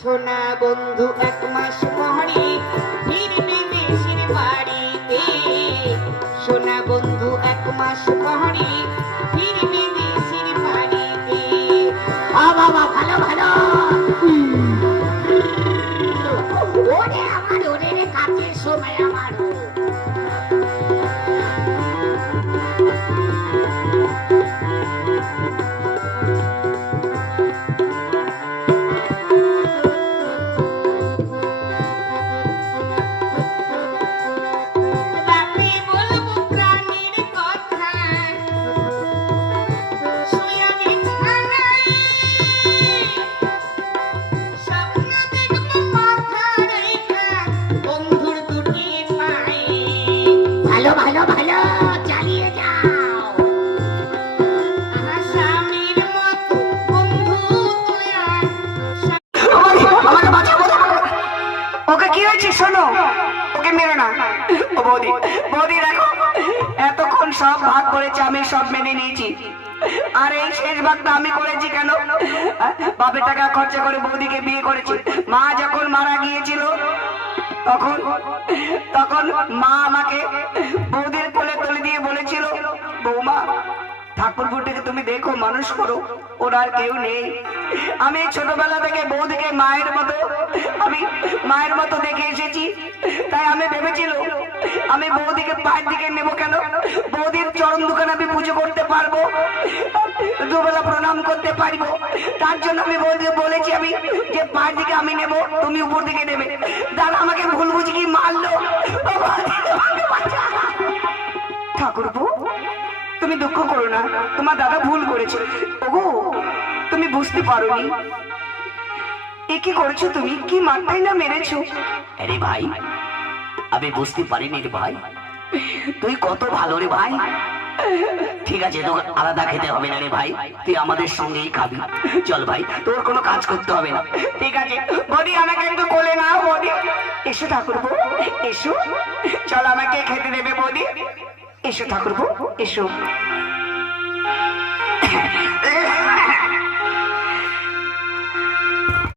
সোনা বন্ধু এক মাস পরে ফিরবে দেশের বাড়িতে। সোনা বন্ধু এক মাস পরে ফিরবে দেশের বাড়িতে। বাবা ভালো ভালো ওরে আমার ওরে রে কাজের সময় আমার ভালো ভালো চালিয়ে যাও। আসামির মতো বন্ধু তুই আমাকে বাঁচাবো। ওকে কি হয়েছে শোনো, ওকে মেরো না। ও বৌদি বৌদি দেখো, এতক্ষণ সব ভাগ করেছে, আমি সব মেনে নিয়েছি, আর এই শেষ ভাগটা আমি করেছি কেন? বাপের টাকা খরচা করে বৌদিকে বিয়ে করেছি। মা যখন মারা গিয়েছিল তখন তখন মা আমাকে বৌদির কোলে তুলে দিয়ে বলেছিল, বৌমা ঠাকুরপুরটাকে তুমি দেখো, মানুষ করো, ওর আর কেউ নেই। আমি ছোটবেলা থেকে বৌদিকে আমি মায়ের মতো দেখে এসেছি, তাই আমি ভেবেছিল আমি বৌদিকে পায়ের দিকে নেবো কেন, বৌদির চরণ দোকানে আমি পুজো করতে পারবো, দুবেলা প্রণাম করতে পারবো। তার জন্য আমি বৌদিকে বলেছি আমি যে পায়ের দিকে আমি নেবো, তুমি উপর দিকে নেবে। দাদা আমাকে ভুল বুঝি কি মারলো। ঠাকুরপো তুমি দুঃখ করো না, তোমার দাদা ভুল করেছে। ওগো তুমি বুঝতে পারোনি, এ কি করেছো তুমি? কি মারটাই না মেরেছো? আরে ভাই আমি বুঝতে পারিনি রে ভাই, তুই কত ভালো রে ভাই। ঠিক আছে, তোকে আলাদা খেতে হবে না রে ভাই, তুই আমাদের সঙ্গেই খাবি। চল ভাই, তোর কোনো কাজ করতে হবে না। ঠিক আছে বৌদি, আমাকে একটু কোলে নাও বৌদি। এসো ঠাকুরপো এসো, চল আমাকে খেতে দেবে বৌদি। এসো ঠাকুরপো এসো।